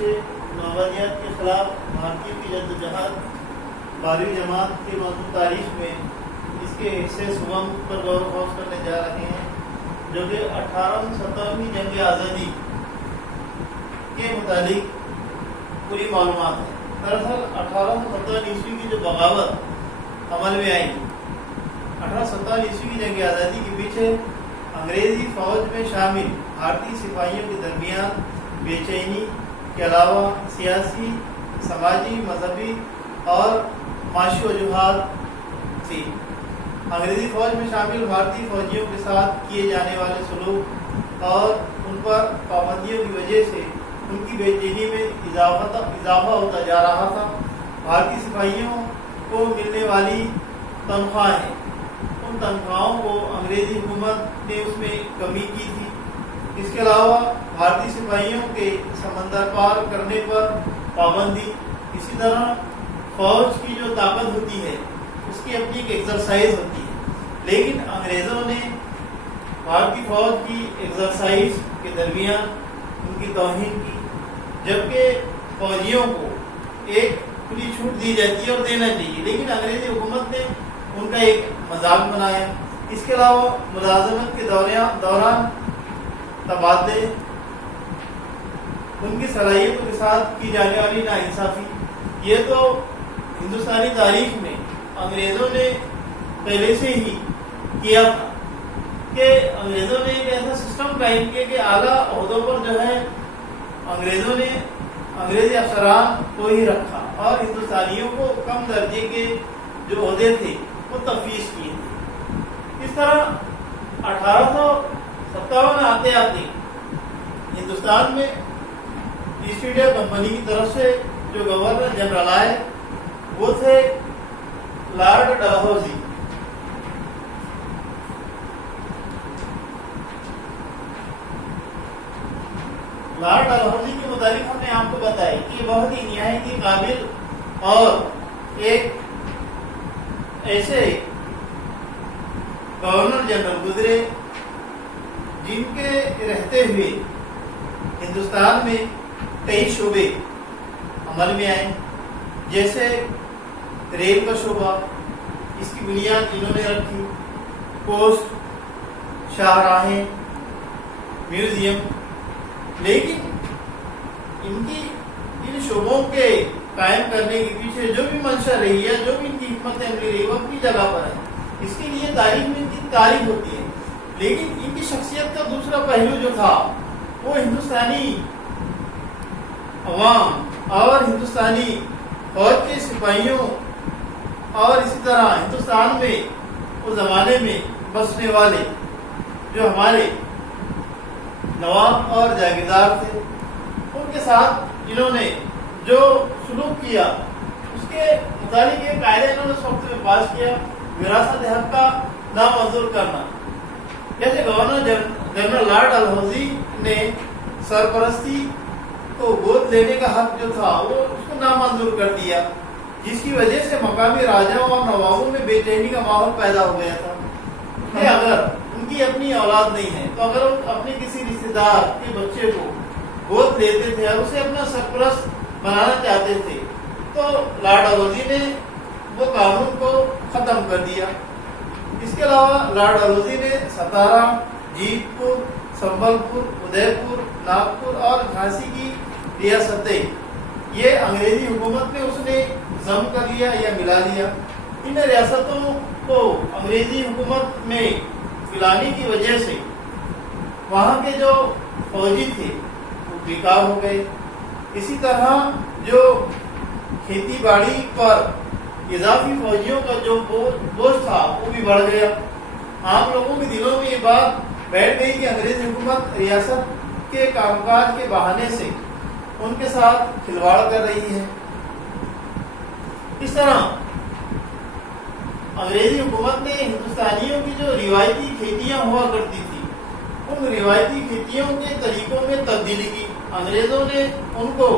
پیچھے نوآبادیات کے خلاف بھارتیوں کی جدوجہد 12ویں جماعت کے موضوع تاریخ میں اس کے حصے سبم پر غور و خوض کرنے جا رہے ہیں، جو کہ 1857 جنگ آزادی کے متعلق پوری معلومات ہے۔ دراصل 1857 عیسوی کی جو بغاوت عمل میں آئی، 1857 عیسوی کی جنگ آزادی کے پیچھے انگریزی فوج میں شامل بھارتی سپاہیوں کے درمیان بے چینی کے علاوہ سیاسی، سماجی، مذہبی اور معاشی وجوہات تھی۔ انگریزی فوج میں شامل بھارتی فوجیوں کے ساتھ کیے جانے والے سلوک اور ان پر پابندیوں کی وجہ سے ان کی بے چینی میں اضافہ ہوتا جا رہا تھا۔ بھارتی سپاہیوں کو ملنے والی تنخواہیں، ان تنخواہوں کو انگریزی حکومت نے اس میں کمی کی تھی۔ اس کے علاوہ بھارتی سپاہیوں کے سمندر پار کرنے پر پابندی، اسی طرح فوج کی جو طاقت ہوتی ہے اس کی اپنی ایک ایکسرسائز ہوتی ہے، لیکن انگریزوں نے بھارتی فوج کی ایکسرسائز کے درمیان ان کی توہین کی، جبکہ فوجیوں کو ایک کھلی چھوٹ دی جاتی ہے اور دینا چاہیے، لیکن انگریزی حکومت نے ان کا ایک مذاق بنایا۔ اس کے علاوہ ملازمت کے دوران تبادلے، ان کی صلاحیتوں کے ساتھ کی جانے والی ناانصافی، یہ تو ہندوستانی تاریخ میں انگریزوں نے پہلے سے ہی کیا تھا کہ انگریزوں نے ایک ایسا سسٹم قائم کیا کہ اعلیٰ عہدوں پر جو ہے انگریزوں نے انگریزی افسران کو ہی رکھا اور ہندوستانیوں کو کم درجے کے جو عہدے تھے وہ تفویض کیے تھے۔ اس طرح 1857 میں آتے آتے ہندوستان میں ایسٹ انڈیا کمپنی کی طرف سے جو گورنر جنرل آئے وہ تھے لارڈ ڈلہوزی۔ لارڈ ڈلہوزی کے متعلق ہم نے آپ کو بتایا کہ یہ بہت ہی نہایت ہی قابل اور ایک ایسے گورنر جنرل گزرے جن کے رہتے ہوئے ہندوستان میں کئی شعبے عمل میں آئے، جیسے ریل کا شعبہ، اس کی بنیاد انہوں نے رکھی، پوسٹ، شاہراہیں، میوزیم، لیکن ان شعبوں کے قائم کرنے کے پیچھے جو بھی منشا رہی ہے، جو بھی ان کی حکمت عملی رہی ہے وہ اپنی جگہ پر ہے۔ اس کے لیے تاریخ میں ان کی تعریف ہوتی ہے، لیکن ان کی شخصیت کا دوسرا پہلو جو تھا وہ ہندوستانی عوام اور ہندوستانی فوج کے سپاہیوں اور اسی طرح ہندوستان میں اس زمانے میں بسنے والے جو ہمارے نواب اور جاگیردار تھے، ان کے ساتھ انہوں نے جو سلوک کیا اس کے متعلق ایک قاعدہ انہوں نے اس وقت میں پاس کیا، وراثت حق کا نامنظور کرنا۔ جیسے گورنر جنرل لارڈ ڈلہوزی نے سرپرستی کو گود لینے کا حق جو تھا وہ اس کو نامنظور کر دیا، جس کی وجہ سے مقامی راجاؤں اور نوابوں میں بے چینی کا ماحول پیدا ہو گیا تھا کہ اگر ان کی اپنی اولاد نہیں ہے تو اگر وہ اپنے کسی رشتے دار کے بچے کو گود لیتے تھے اور اسے اپنا سرپرست بنانا چاہتے تھے تو لارڈ ڈلہوزی نے وہ قانون کو ختم کر دیا۔ اس کے علاوہ لارڈ ڈلہوزی نے ستارا، جیت پور، سنبل پور، ادے پور، ناگپور اور جھانسی کی ریاستیں یہ انگریزی حکومت میں اس نے ضم کر لیا یا ملا لیا۔ ان ریاستوں کو انگریزی حکومت میں ملانے کی وجہ سے وہاں کے جو فوجی تھے وہ بیکار ہو گئے، اسی طرح جو کھیتی باڑی پر اضافی فوجیوں کا جو بوجھ تھا وہ بھی بڑھ گیا۔ عام لوگوں کے دلوں میں یہ بات بیٹھ گئی کہ انگریزی حکومت ریاست کے کام کاج کے بہانے سے ان کے ساتھ کھلواڑ کر رہی ہے۔ اس طرح انگریزی حکومت نے ہندوستانیوں کی جو روایتی کھیتیاں ہوا کرتی تھی ان روایتی کھیتیوں کے طریقوں میں تبدیلی کی۔ انگریزوں نے ان کو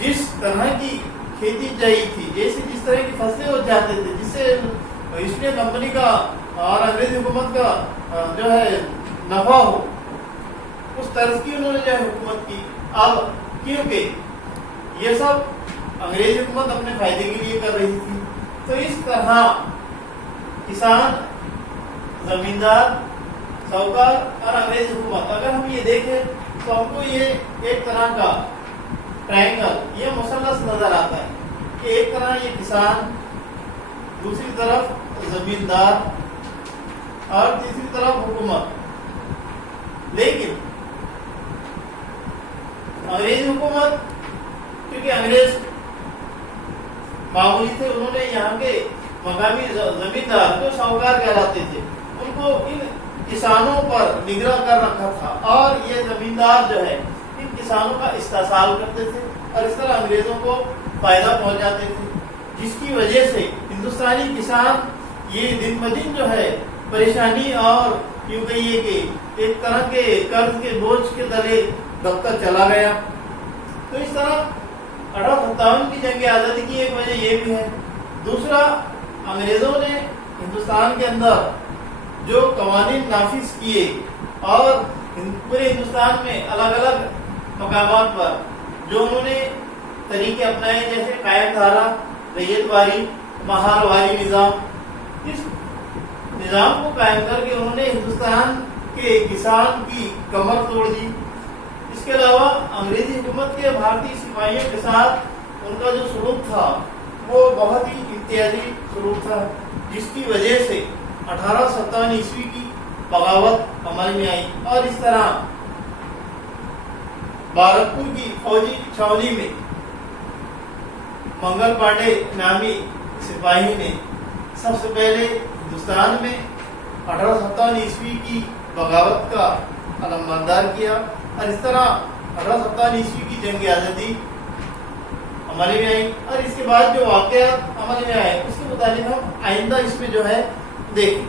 جس طرح کی کھیتی چاہیے تھی، جس طرح کی فصلیں وہ چاہتے تھے، جس سے ایسٹ انڈیا کمپنی کا اور انگریزی حکومت کا جو ہے نفع ہو، اس طرز کی انہوں نے جو ہے حکومت کی۔ اب کیونکہ یہ سب انگریز حکومت اپنے فائدے کے لیے کر رہی تھی. تو اس طرح کسان، زمیندار، ساہوکار اور انگریز حکومت، اگر ہم یہ دیکھیں تو ہم کو یہ ایک طرح کا ٹرائنگل، یہ مثلث نظر آتا ہے کہ ایک طرح یہ کسان، دوسری طرف زمیندار اور تیسری طرف حکومت. لیکن انگریز حکومت، کیونکہ انگریز معمولی تھے، انہوں نے یہاں کے مقامی زمیندار جو ساہوکار کہلاتے تھے ان کو ان کسانوں پر نگراں کر رکھا تھا، اور یہ زمیندار جو ہے ان کسانوں کا استحصال کرتے تھے اور اس طرح انگریزوں کو فائدہ پہنچاتے تھے، جس کی وجہ سے ہندوستانی کسان یہ دن بدن جو ہے پریشانی اور یوں کہیے کہ ایک طرح کے قرض کے بوجھ کے تلے دبتا چلا گیا. تو اس طرح 1857 کی جنگ آزادی کی ایک وجہ یہ بھی ہے. دوسرا، انگریزوں نے ہندوستان کے اندر جو قوانین نافذ کیے اور پورے ہندوستان میں الگ الگ مقامات پر جو انہوں نے طریقے اپنائے، جیسے قائم دھارا، ریت واری، مہار واری نظام، اس نظام کو قائم کر کے انہوں نے ہندوستان کے کسان کی کمر توڑ دی. اس کے علاوہ انگریزی حکومت کے بھارتی سپاہیوں کے ساتھ ان کا جو سلوک تھا وہ بہت ہی امتیازی سلوک تھا، جس کی وجہ سے 1857 عیسوی کی بغاوت عمل میں آئی. اور اس طرح بارکپور کی فوجی چھاونی میں منگل پانڈے نامی سپاہی نے سب سے پہلے ہندوستان میں 1857 عیسوی کی بغاوت کا علمبردار کیا، اور اس طرح 1857 عیسوی کی جنگ آزادی عمل میں آئی. اور اس کے بعد جو واقعات عمل میں آئے اس کے متعلق ہم آئندہ اس میں جو ہے دیکھیں.